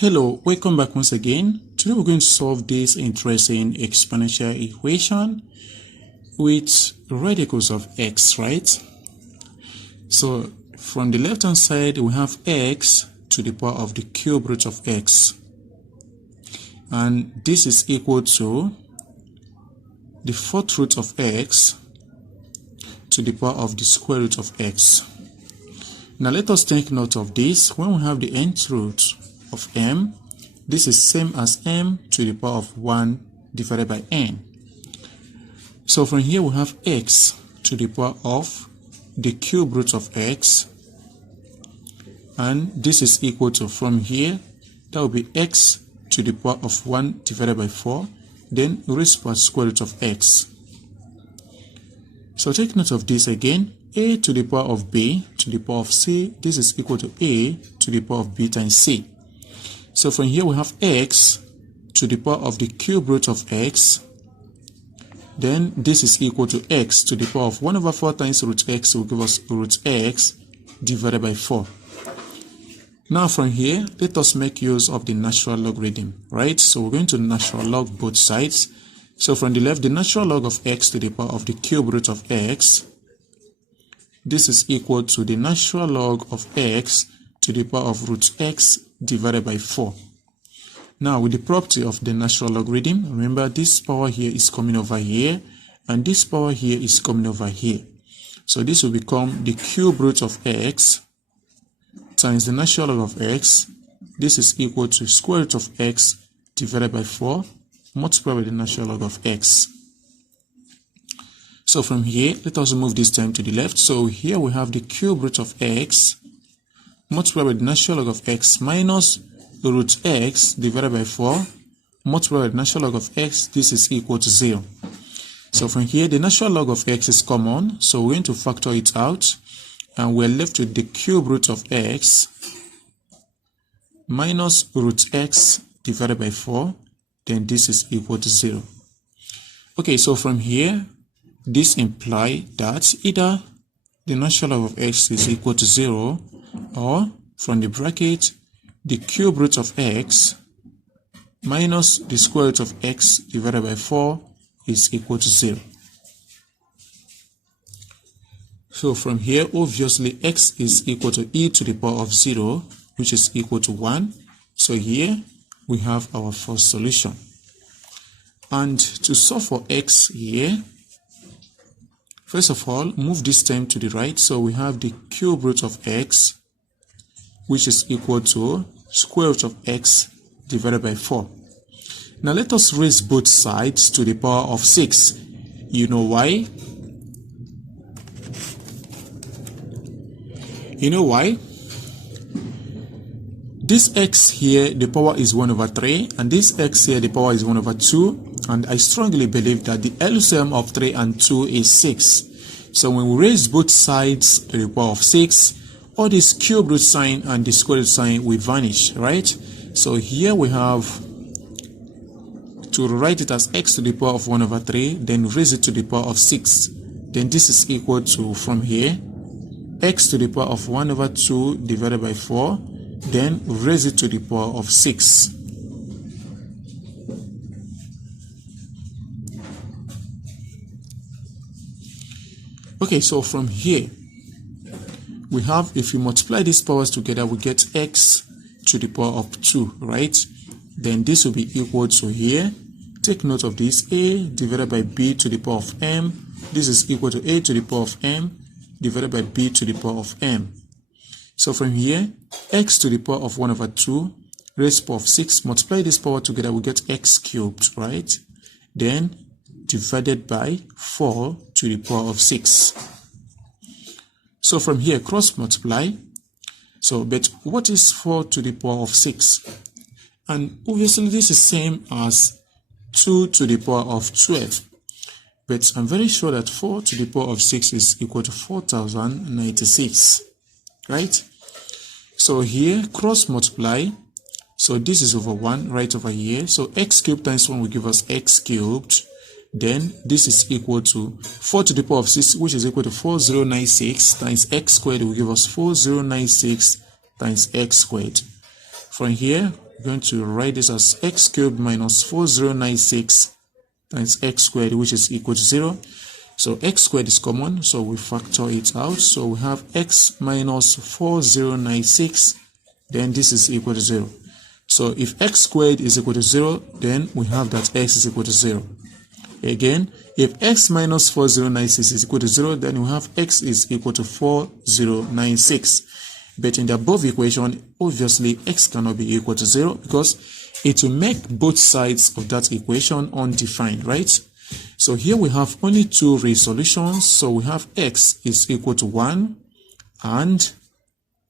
Hello, welcome back once again. Today we're going to solve this interesting exponential equation with radicals of x, right? So from the left hand side we have x to the power of the cube root of x, and this is equal to the fourth root of x to the power of the square root of x. Now let us take note of this. When we have the nth root of m, this is same as m to the power of 1 divided by n. So from here we have x to the power of the cube root of x, and this is equal to, from here, that will be x to the power of 1 divided by 4, then raised by square root of x. So take note of this again. A to the power of b to the power of c, this is equal to a to the power of b times c. So from here we have x to the power of the cube root of x, then this is equal to x to the power of 1 over 4 times root x will give us root x divided by 4. Now from here, let us make use of the natural logarithm, right? So we're going to natural log both sides. So from the left, the natural log of x to the power of the cube root of x, this is equal to the natural log of x to the power of root x divided by 4. Now with the property of the natural logarithm, remember this power here is coming over here and this power here is coming over here. So this will become the cube root of x times the natural log of x. This is equal to square root of x divided by 4 multiplied by the natural log of x. So from here, let us move this term to the left. So here we have the cube root of x multiplied by the natural log of x minus root x divided by 4 multiplied by the natural log of x. This is equal to 0. So from here, the natural log of x is common, so we're going to factor it out, and we're left with the cube root of x minus root x divided by 4, then this is equal to 0. Okay, so from here, this implies that either the natural log of x is equal to 0, or from the bracket, the cube root of x minus the square root of x divided by 4 is equal to 0. So from here, obviously x is equal to e to the power of 0, which is equal to 1. So here we have our first solution. And to solve for x here, first of all, move this term to the right. So we have the cube root of x, which is equal to square root of x divided by 4. Now let us raise both sides to the power of 6. You know why? You know why? This x here, the power is 1 over 3, and this x here, the power is 1 over 2. And I strongly believe that the LCM of 3 and 2 is 6. So when we raise both sides to the power of 6, all this cube root sign and the square root sign will vanish, right? So here we have to write it as x to the power of 1 over 3, then raise it to the power of 6. Then this is equal to, from here, x to the power of 1 over 2 divided by 4, then raise it to the power of 6. Okay, so from here, we have, if we multiply these powers together, we get x to the power of 2, right? Then this will be equal to here. Take note of this, a divided by b to the power of m. This is equal to a to the power of m divided by b to the power of m. So from here, x to the power of 1 over 2 raised to the power of 6, multiply this power together, we get x cubed, right? Then divided by 4 to the power of 6. So from here, cross multiply. So, but what is 4 to the power of 6? And obviously this is same as 2 to the power of 12. But I'm very sure that 4 to the power of 6 is equal to 4096, right? So here, cross multiply. So this is over 1 right over here. So x cubed times 1 will give us x cubed. Then this is equal to 4 to the power of 6, which is equal to 4096 times x squared will give us 4096 times x squared. From here, we're going to write this as x cubed minus 4096 times x squared, which is equal to 0. So x squared is common, so we factor it out. So we have x minus 4096, then this is equal to 0. So if x squared is equal to 0, then we have that x is equal to 0. Again, if x minus 4096 is equal to 0, then we have x is equal to 4096. But in the above equation, obviously x cannot be equal to 0 because it will make both sides of that equation undefined, right? So here we have only two resolutions. So we have x is equal to 1 and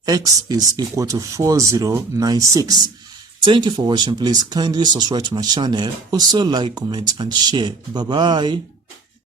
x is equal to 4096. Thank you for watching. Please kindly subscribe to my channel. Also like, comment and share. Bye bye.